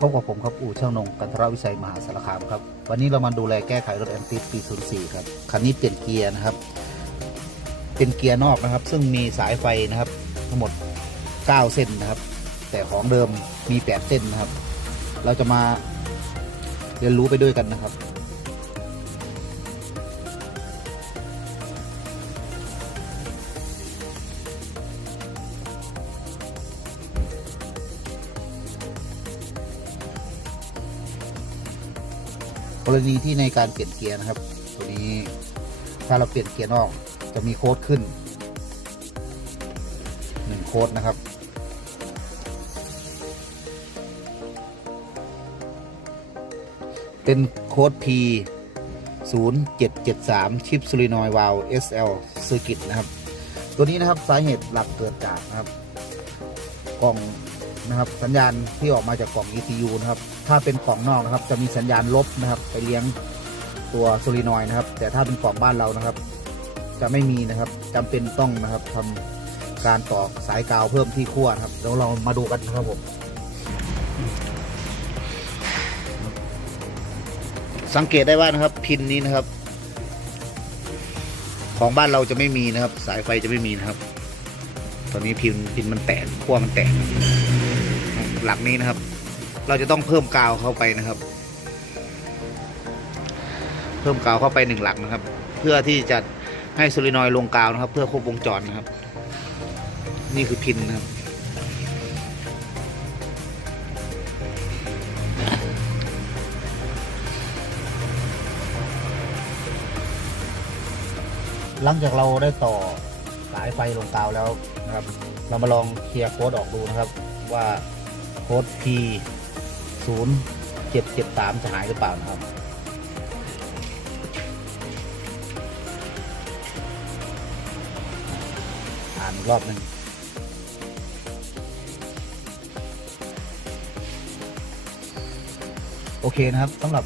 พบกับผมครับอู่ช่างนงกันทรวิชัยมหาสารคามครับ วันนี้เรามาดูแลแก้ไขรถแอนติสปี 04 ครับ คันนี้เปลี่ยนเกียร์นะครับ เป็นเกียร์นอกนะครับ ซึ่งมีสายไฟนะครับ ทั้งหมด 9 เส้นนะครับ แต่ของเดิมมี 8 เส้นนะครับ เราจะมาเรียนรู้ไปด้วยกันนะครับ กรณีที่ในการเปลี่ยนเกียร์นะครับ ตัวนี้ถ้าเราเปลี่ยนเกียร์นอกจะมีโค้ดขึ้นหนึ่งโค้ดนะครับเป็นโค้ด P 0 7 7 3 ชิปซูรินอยวาล SL ซ r ร์กิตนะครับ ตัวนี้นะครับสาเหตุหลักเกิดจากนะครับกล่อง นะครับสัญญาณที่ออกมาจากกล่อง ECU นะครับถ้าเป็นกล่องนอกนะครับ จะมีสัญญาณลบนะครับ ไปเลี้ยงตัวโซลินอยด์นะครับ แต่ถ้าเป็นกล่องบ้านเรานะครับ จะไม่มีนะครับจำเป็นต้องนะครับทำการต่อสายกาวเพิ่มที่ขั้วครับเดี๋ยวเรามาดูกันนะครับผมสังเกตได้ว่านะครับพินนี้นะครับ ของบ้านเราจะไม่มีนะครับ สายไฟจะไม่มีนะครับ ตอนนี้พินพินมันแตกขั้วมันแตก หลักนี้นะครับ เราจะต้องเพิ่มกาวเข้าไปนะครับ เพิ่มกาวเข้าไปหนึ่งหลักนะครับ เพื่อที่จะให้โซลินอยด์ลงกาวนะครับ เพื่อควบวงจรนะครับ นี่คือพินนะครับหลังจากเราได้ต่อสายไฟลงกาวแล้วนะครับ เรามาลองเคลียร์โค้ดออกดูนะครับว่า ค้ด P 0 7 7 3 จะหายหรือเปล่านะครับ อ่านอีกรอบหนึ่งโอเคนะครับสำหรับ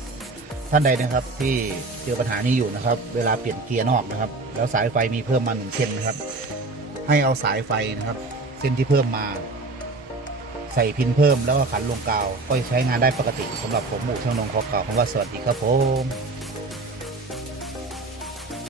ท่านใดนะครับที่เจอปัญหานี้อยู่นะครับ เวลาเปลี่ยนเกียร์นอกนะครับ แล้วสายไฟมีเพิ่มมาหนึ่งเส้นนะครับ ให้เอาสายไฟนะครับ เส้นที่เพิ่มมา ใส่พินเพิ่มแล้วก็ขันลงกาว ก็ใช้งานได้ปกติสำหรับผมหมู่ช่างนงคอกล่าวคำว่าสวัสดีครับผม